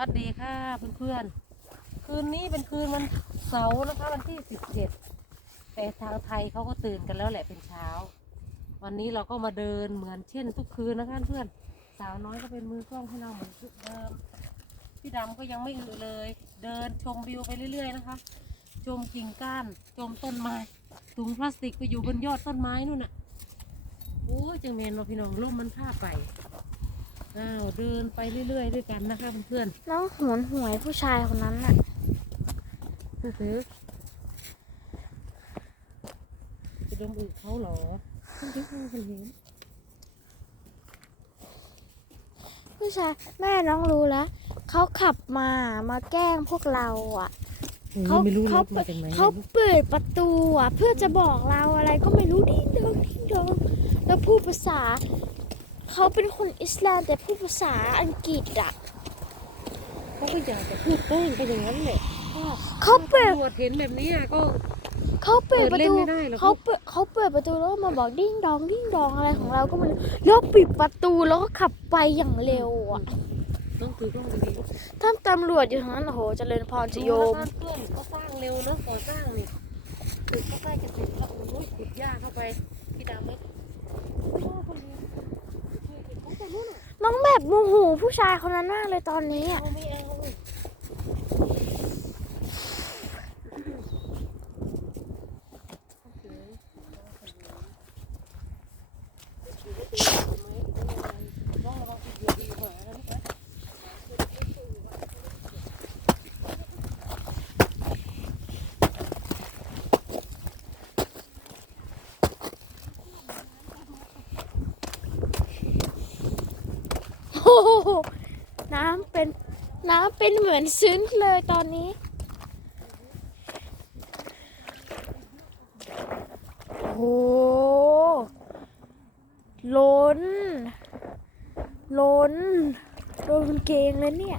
วัสดีค่ะเพื่อนๆ คืนนี้เป็นคืนวันเสาร์นะคะวันที่สิบเจ็ดแต่ทางไทยเขาก็ตื่นกันแล้วแหละเป็นเช้า วันนี้เราก็มาเดินเหมือนเช่นทุกคืนนะคะเพื่อนสาวน้อยก็เป็นมือกล้องให้เราเหมือนทุกเดิมพี่ดำก็ยังไม่อือเลย เดินชมวิวไปเรื่อย ๆ นะคะ ชมกิ่งก้านชมต้นไม้ถุงพลาสติกไปอยู่บนยอดต้นไม้นู่นน่ะโอ้ยจังเมนเราพี่น้องร่มมันพาไป อ้าวเดินไปเรื่อยๆด้วยกันนะคะเพื่อนๆน้องหวนหวยผู้ชายคนนั้นน่ะซื้อไปดมอึเขาเหรอคุณที่คุณเห็นผู้ชายแม่น้องรู้แล้วเขาขับมามาแกล้งพวกเราอะ เขาไม่รู้รเขาถมาจากไหนเขาเปิดประตูอะ เพื่อจะบอกเราอะไรก็ไม่รู้ดิ้งดองดิ้งดองแล้วพูดภาษา เขาเป็นคนอิสลามแต่พูดภาษาอังกฤษอะเขาก็อยากจะพูดแกล้งไปอย่างนั้นแหละเขาเปิดตำรวจเห็นแบบนี้อะก็ เขาเปิดประตูเปิดเล่นไม่ได้หรอก เขาเปิดเขาเปิดประตูแล้วก็มาบอกดิ้งดองดิ้งดองอะไรของเราก็ไมันแล้วปิดประตูแล้วก็ขับไปอย่างเร็วอะต้องถือกล้องดีถ้าตำรวจอยู่ทางนั้นโอ้โหเจริญพรๆชโยมบ้านเพื่อนก็สร้างเร็วเนอะก่อสร้างนี่ตึกก็ใกล้จะเสร็จแล้วโอ้ยขุดหญ้าเข้าไปพี่ดำไหมโอ้คนนี้ช่วยเก็บของแต่ น้องแบบโมโหผู้ชายคนนั้นมากเลยตอนนี้อะ เอาม่เอาต้องระวังติดเหยื่อดีกว่านะนี่นะ โอ้โห น้ำเป็นน้ำเป็นเหมือนซึ้งเลยตอนนี้ โอ้โหล้น ล้นโดนเกงเลยเนี่ย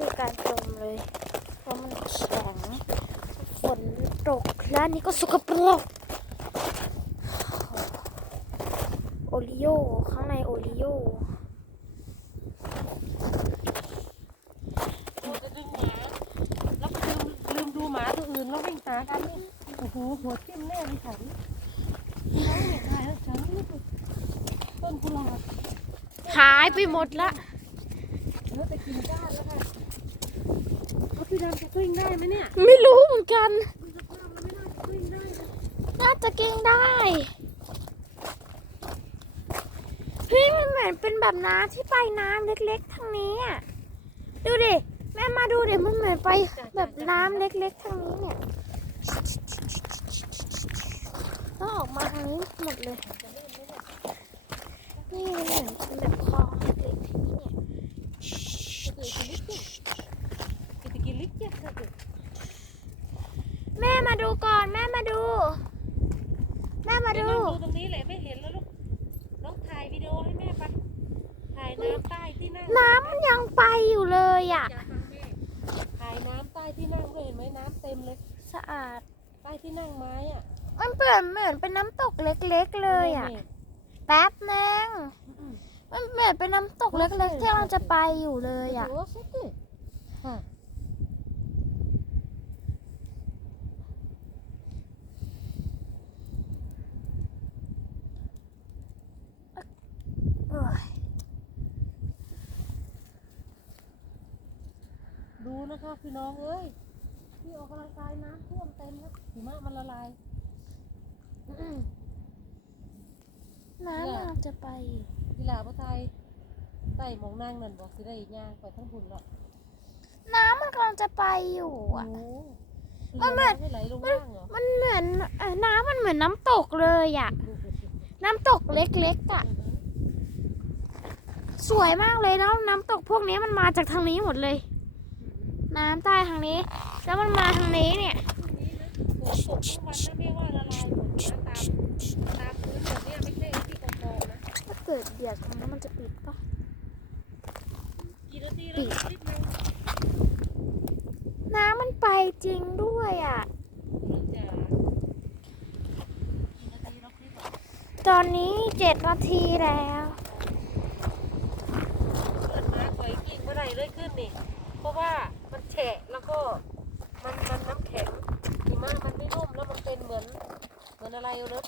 มีการจมเลย เพราะมันแข็ง ฝนตกและอันนี้ก็สกปรกโอริโอข้างในโอริโอเราจะดึงหมาแล้วก็ลืมลืมดูหมาตัวอื่นแล้ววิ่งหากันนี่โอ้โหหัวทิ่มแน่เลยฉันน้องไม่ได้แล้วฉันนี่ต้นกุหลาบหายไปหมดละ เหลือแต่กิ่งก้านแล้วค่ะเอาพี่ ดำจะกลิ้งได้ไหมเนี่ยไม่รู้เหมือนกัน น่าจะกลิ้งได้เฮ้ยมันเหมือนเป็นแบบน้ำที่ไปน้ำเล็กๆทางนี้อะดูดิแม่มาดูดิมันเหมือนไปแบบน้ำเล็กๆทางนี้เนี่ยแล้วออกมาทางนี้หมดเลยนี่เหมือนเป็นแบบคลองเล็กๆทางนี้เนี่ย กินกินลิกเจ็ดค่ะ แม่มาดูก่อนแม่มาดู แม่มาเดี๋ยวดู น้องดูตรงนี้แหละไม่เห็นแล้วลูกน้องถ่ายวิดีโอให้แม่ไปถ่ายน้ำใต้ที่นั่งน้ำมันยังไปอยู่เลยอะอย่าฟังแม่ถ่ายน้ำใต้ที่นั่งด้วยเห็นไหมน้ำเต็มเลยสะอาด ใต้ที่นั่งไม้อะมันเปลี่ยนเหมือนเป็นน้ำตกเล็กๆเลยอะ นี่ แป๊บนึงอืมมันเหมือนเป็นน้ำตกเล็กๆที่เราจะไปอยู่เลยอะโอ้สิจิค่ะ เอ้ย ดูนะ คะพี่น้องเอ้ยที่ออกกำลังกายน้ำท่วมเต็มแล้วหิมะมันละลายอืมน้ำมันจะไปอยู่กีฬาพระไทยใต้หมองนั่งนั่นบอกสิได้ย่างไปทั้งบุญหรอกน้ำมันกำลังจะไปอยู่โอ้อะมันเหมือน ไม่ไหลลงล่างเหรอมันเหมือนเอ่อน้ำมันเหมือนน้ำตกเลยอะ น้ำตกเล็กๆอะ สวยมากเลยแล้วน้ำตกพวกนี้มันมาจากทางนี้หมดเลย น้ำใต้ทางนี้ แล้วมันมาทางนี้เนี่ยฝนตกทุกวันนะไม่ว่าละลายหมดนะตามตามพื้นแบบเนี้ยไม่ใช่ที่กองๆนะถ้าเกิดเบียดตรงนี้มันจะปิดปะกี่นาทีแล้วคลิปนึงน้ำมันไปจริงด้วยอะนาทีแล้วคลิปตอนนี้เจ็ดนาทีแล้วเกิดมาปล่อยกิ่งเมื่อไหร่เลยขึ้นนี่ เพราะว่า ฉะแล้วก็มันมันน้ำแข็งหิมะมันไม่นุ่มแล้วมันเป็นเหมือนเหมือนอะไรเอาเนอะ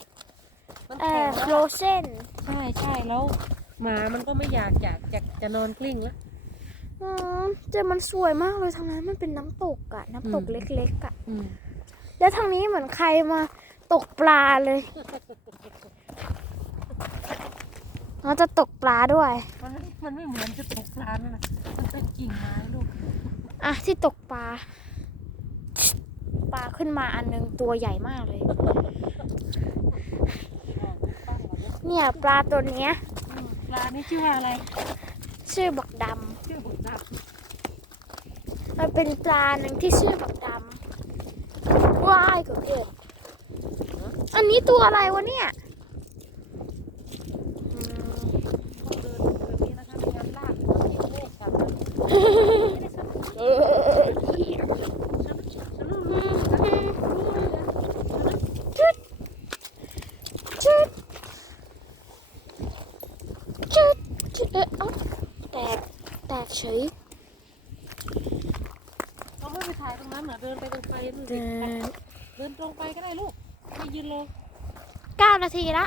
มันเอ่แข็องโฟแล้รวอะเซนใช่ใช่แล้วหมามันก็ไม่อยากอยากจะจะนอนกลิ้งแล้ว อืมแต่มันสวยมากเลยทางนั้นมันเป็นน้ำตกอะน้ำตกอืม เล็กๆอะอืมแล้วทางนี้เหมือนใครมาตกปลาเลยเราจะตกปลาด้วย มันไม่มันไม่เหมือนจะตกปลานั่นนะมันเป็นกิ่งไม้ลูก อะที่ตกปลา ปลาขึ้นมาอันหนึงตัวใหญ่มากเลย เนี่ยปลาตัวเนี้ยอืมปลานี่ชื่อว่าอะไร ชื่อบักดชื่อบุญดาำมันเป็นปลาหนึ่งที่ชื่อบักดำว่ายกับเพื่อนอันนี้ตัวอะไรวะเนี่ยอืม ต้องเดินแบบนี้นะคะไม่งั้นลากหัวทิ่มเมฆครับ เออ ฉันรู้รู้ฉันรู้เลยนะ ชุดชุดชุดชุดเออเอ้าแต กแตกเฉยเขาไม่ไปถ่ายตรงนั้นเหรอเดินไปตรงไฟนู่นสิเดินเดินตรงไปก็ได้ลูกไม่ยืนเลยเก้านาทีละ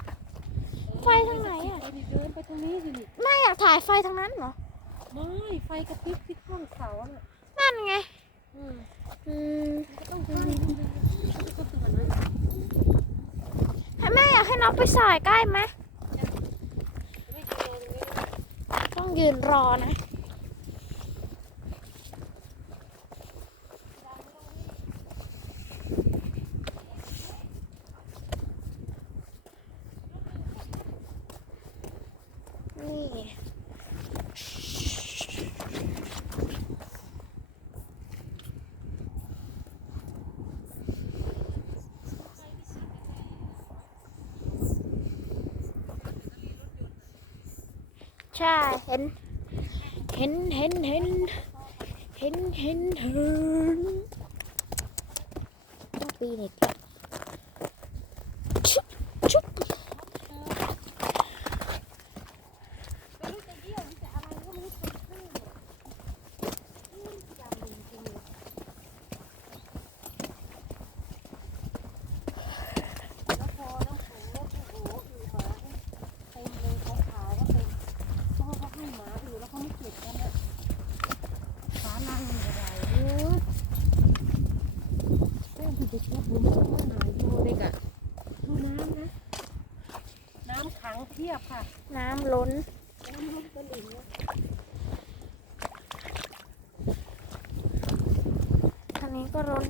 ไฟทางไหนอะปดิเดินไปตรงนี้สินี่แม่อยากถ่ายไฟทางนั้นเหรอ ไม่ไฟกระพริบที่ข้างเสาน่ะนั่นไง อืมอืมมันก็ต้องข้างนี้ก็ตื่นเลยให้แม่อยากให้น้องไปสายใกล้ไหมไม่เจอตรงนี้ต้องยืนรอนะ นี่ ใช่เห็น เห็นเห็นเห็นเห็นเห็นเห็นต้องปีนอีกชุบชุบ ไม่รู้จะเยี่ยมจะอะไรก็ไม่รู้ทำให้เนี่ยอืมจำจริงๆเลยแล้วพอน้ำฝนลดโอ้โหอยู่หมาเต็มเลยขาวๆก็เต็มเพราะว่าเขาให้หมาอยู่แล้วเขาไม่เก็บกันอะฟ้าลังอะไรเออแม่คุณจะชุบหรือมันมันหายอยู่เด็กอะดูน้ำนะ น้ำขังเที ยบค่ะน้ำล้นทางนี้ก็ล้น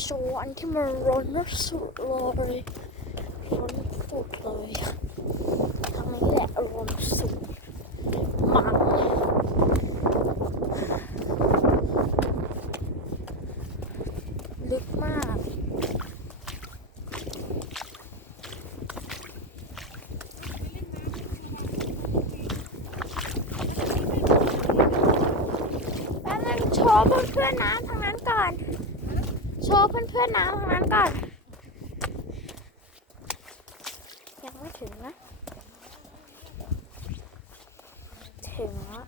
โชว์อันที่มันร้อนสุดเลยร้อนสุดเลยทางนี้แหละร้อนสุดมันลึกมาก แป๊บนึงโช ว์เพื่อนๆน้ำทางนั้นก่อน โชว์เพื่อนๆน้ำทางนั้นก่อน ยังไม่ถึงนะ ถึงแล้ว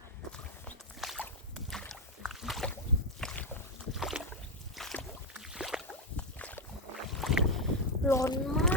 ล้นมาก